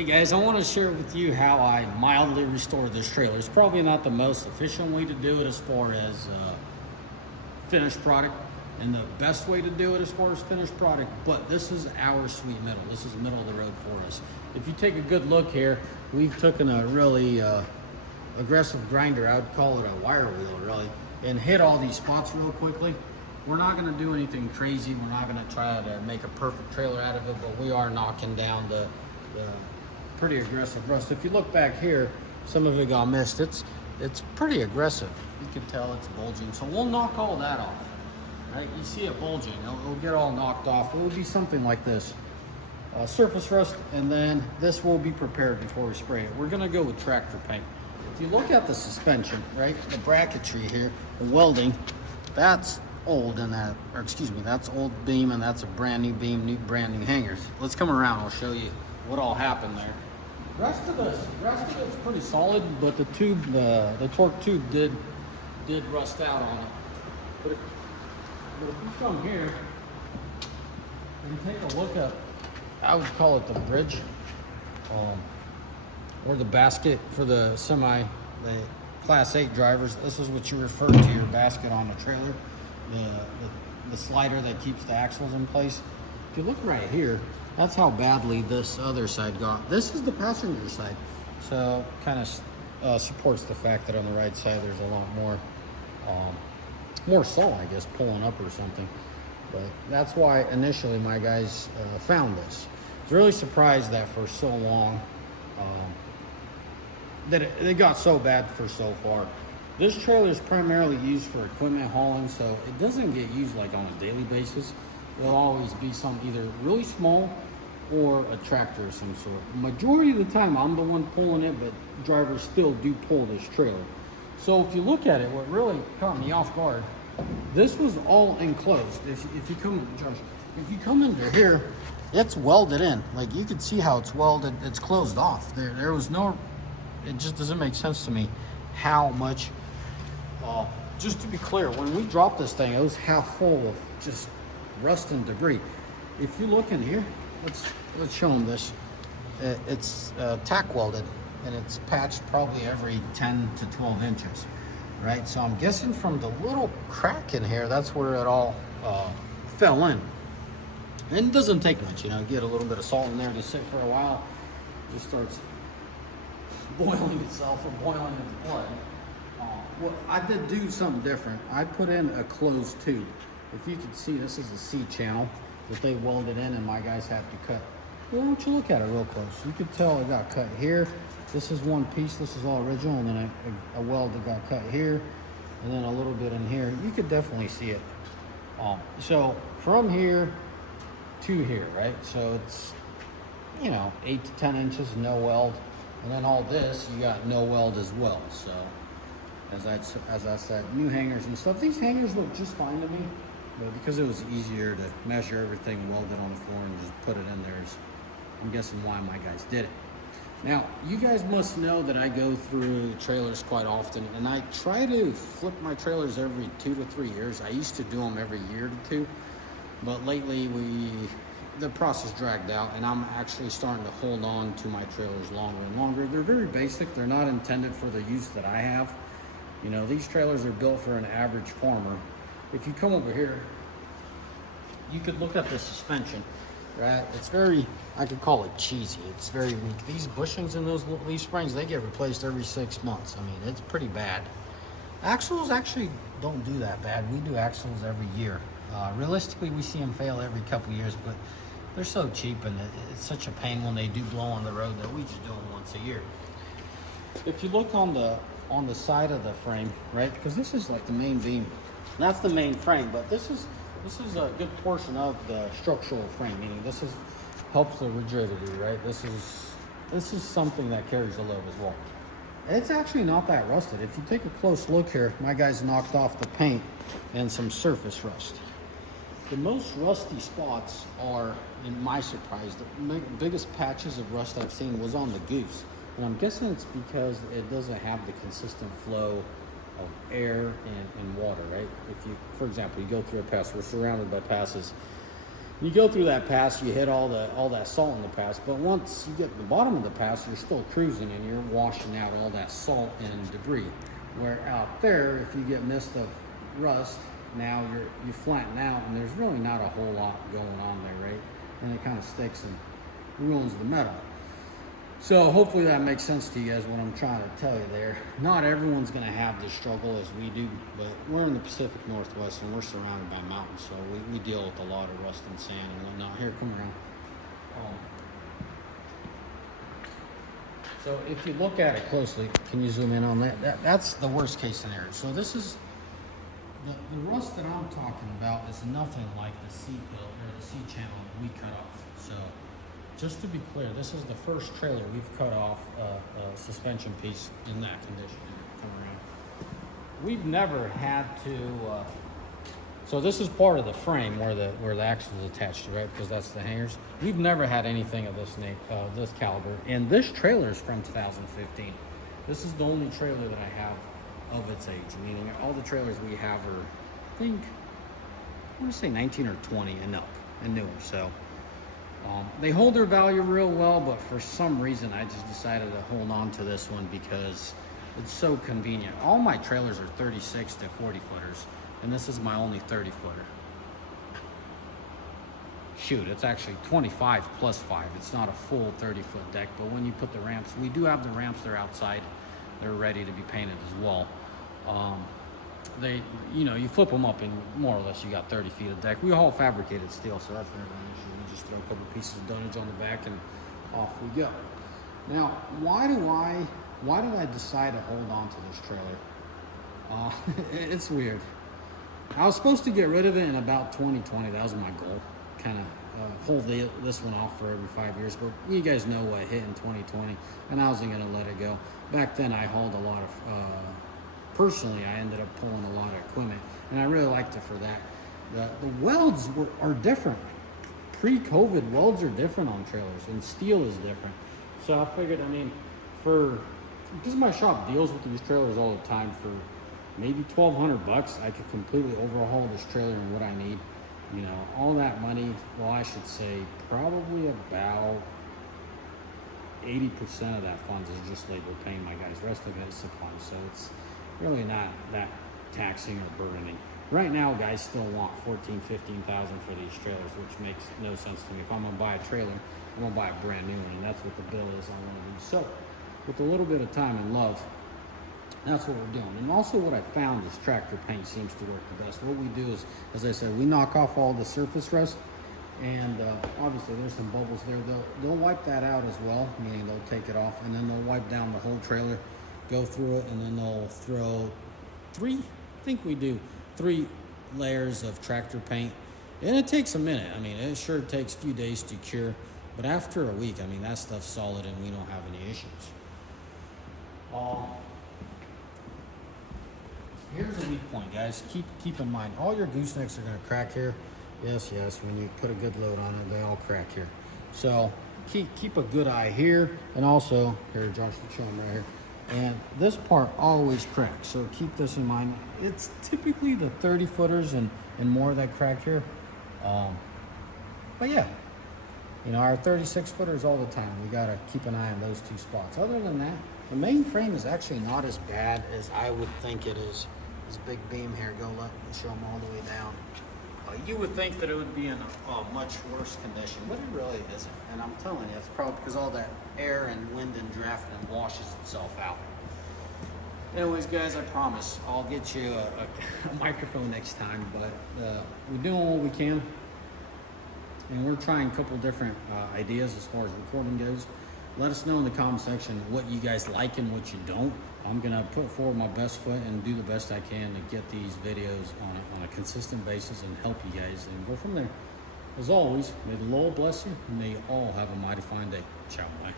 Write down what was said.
Hey guys, I want to share with you how I mildly restore this trailer. It's probably not the most efficient way to do it as far as finished product, and the best way to do it as far as finished product, but this is our sweet middle. This is middle of the road for us. If you take a good look here, we've taken a really aggressive grinder, I would call it a wire wheel really, and hit all these spots real quickly. We're not going to do anything crazy. We're not going to try to make a perfect trailer out of it, but we are knocking down the pretty aggressive rust. If you look back here, some of it got missed. It's pretty aggressive. You can tell it's bulging. So we'll knock all that off. Right? You see it bulging. It'll get all knocked off. It will be something like this. Surface rust, and then this will be prepared before we spray it. We're going to go with tractor paint. If you look at the suspension, right, the bracketry here, the welding, that's old, and that's old beam, and that's a brand new beam, brand new hangers. Let's come around. I'll show you what all happened there. Rest of it's pretty solid, but the tube, the torque tube did rust out on it. But if you come here and take a look at, I would call it the bridge, or the basket for the Class 8 drivers. This is what you refer to your basket on the trailer, the slider that keeps the axles in place. If you look right here, that's how badly this other side got. This is the passenger side, so kind of supports the fact that on the right side there's a lot more salt, I guess, pulling up or something. But that's why initially my guys found this. I was really surprised that for so long that it got so bad for so far. This trailer is primarily used for equipment hauling, so it doesn't get used like on a daily basis. There'll always be some either really small or a tractor of some sort. Majority of the time I'm the one pulling it, but drivers still do pull this trailer. So if you look at it, what really caught me off guard, this was all enclosed. If you come into here, it's welded in. Like, you can see how it's welded, it's closed off. There was no, it just doesn't make sense to me how much, just to be clear, when we dropped this thing, it was half full of just rust and debris. If you look in here, let's show them this. It's tack welded, and it's patched probably every 10 to 12 inches, right? So I'm guessing from the little crack in here, that's where it all fell in. And it doesn't take much, you know, get a little bit of salt in there to sit for a while, it just starts boiling itself or boiling its blood. Well, I did do something different. I put in a closed tube. If you can see, this is a C channel that they welded in, and my guys have to cut. Well, why don't you look at it real close? You can tell it got cut here. This is one piece, this is all original, and then a weld that got cut here, and then a little bit in here. You could definitely see it. So from here to here, right? So it's, 8 to 10 inches, no weld. And then all this, you got no weld as well. So as I said, new hangers and stuff. These hangers look just fine to me, but because it was easier to measure everything welded on the floor and just put it in there, I'm guessing why my guys did it. Now, you guys must know that I go through trailers quite often, and I try to flip my trailers every 2 to 3 years. I used to do them every year to 2, but lately the process dragged out, and I'm actually starting to hold on to my trailers longer and longer. They're very basic. They're not intended for the use that I have. These trailers are built for an average farmer. If you come over here, you could look at the suspension, right? It's very, I could call it cheesy. It's very weak. These bushings and those leaf springs, they get replaced every 6 months. I mean, it's pretty bad. Axles actually don't do that bad. We do axles every year. Realistically, we see them fail every couple years, but they're so cheap, and it's such a pain when they do blow on the road that we just do them once a year. If you look on the side of the frame, right, because this is like the main beam, that's the main frame, but this is a good portion of the structural frame, meaning this helps the rigidity, right? This is something that carries the load as well. It's actually not that rusted. If you take a close look here, my guys knocked off the paint and some surface rust. The most rusty spots are, in my surprise, the biggest patches of rust I've seen was on the Goose. And I'm guessing it's because it doesn't have the consistent flow of air and water, right? If you, for example, you go through a pass, we're surrounded by passes. You go through that pass, you hit all that salt in the pass, but once you get to the bottom of the pass, you're still cruising and you're washing out all that salt and debris. Where out there, if you get mist of rust, now you flatten out and there's really not a whole lot going on there, right? And it kind of sticks and ruins the metal. So hopefully that makes sense to you guys what I'm trying to tell you there. Not everyone's going to have this struggle as we do, but we're in the Pacific Northwest and we're surrounded by mountains, so we deal with a lot of rust and sand and whatnot. Here, come around. So if you look at it closely, can you zoom in on that? That's the worst case scenario. So this is, the rust that I'm talking about is nothing like the C-pill or the C-channel that we cut off. So just to be clear, this is the first trailer we've cut off a suspension piece in that condition. Come around. We've never had to, so this is part of the frame where the axle is attached to, right? Because that's the hangers. We've never had anything of this caliber. And this trailer is from 2015. This is the only trailer that I have of its age. Meaning all the trailers we have are, I think, I want to say 19 or 20 and up and newer. So they hold their value real well, but for some reason I just decided to hold on to this one because it's so convenient. All my trailers are 36 to 40 footers, and this is my only 30 footer. Shoot, it's actually 25 plus 5. It's not a full 30-foot deck, but when you put the ramps, we do have the ramps, they're outside. They're ready to be painted as well. You flip them up and more or less you got 30 feet of deck. We all fabricated steel, so that's never an issue. We just throw a couple pieces of dunnage on the back and off we go. Now, why did I decide to hold on to this trailer? It's weird. I was supposed to get rid of it in about 2020. That was my goal. Kind of hold this one off for every 5 years, but you guys know what hit in 2020, and I wasn't going to let it go. Back then, I hauled a lot of, personally, I ended up pulling a lot of equipment, and I really liked it for that. The welds are different. Pre-COVID, welds are different on trailers, and steel is different. So I figured, because my shop deals with these trailers all the time, for maybe $1,200, I could completely overhaul this trailer and what I need. All that money, well, I should say probably about 80% of that funds is just labor paying my guys. The rest of it is supplies. So it's really not that taxing or burdening. Right now, guys still want $14,000, $15,000 for these trailers, which makes no sense to me. If I'm gonna buy a trailer, I'm gonna buy a brand new one, and that's what the bill is on one of these. So with a little bit of time and love, that's what we're doing. And also what I found is tractor paint seems to work the best. What we do is, as I said, we knock off all the surface rust, and obviously there's some bubbles there. They'll wipe that out as well, meaning they'll take it off, and then they'll wipe down the whole trailer, go through it, and then they'll throw three layers of tractor paint. And it takes a minute. It sure takes a few days to cure, but after a week, that stuff's solid and we don't have any issues. Here's a weak point, guys. Keep in mind, all your goosenecks are going to crack here. Yes, when you put a good load on it, they all crack here. So keep a good eye here, and also here, Josh, will show them right here. And this part always cracks, so keep this in mind. It's typically the 30 footers and more that crack here. But yeah, our 36 footers all the time. We gotta keep an eye on those two spots. Other than that, the main frame is actually not as bad as I would think it is. This big beam here, let me show them all the way down. You would think that it would be in a much worse condition, but it really isn't. And I'm telling you, it's probably because all that air and wind and draft and washes itself out. Anyways, guys, I promise I'll get you a microphone next time, but we're doing what we can. And we're trying a couple different ideas as far as recording goes. Let us know in the comment section what you guys like and what you don't. I'm gonna put forward my best foot and do the best I can to get these videos on a consistent basis and help you guys and go from there. As always, may the Lord bless you and may you all have a mighty fine day. Ciao, bye.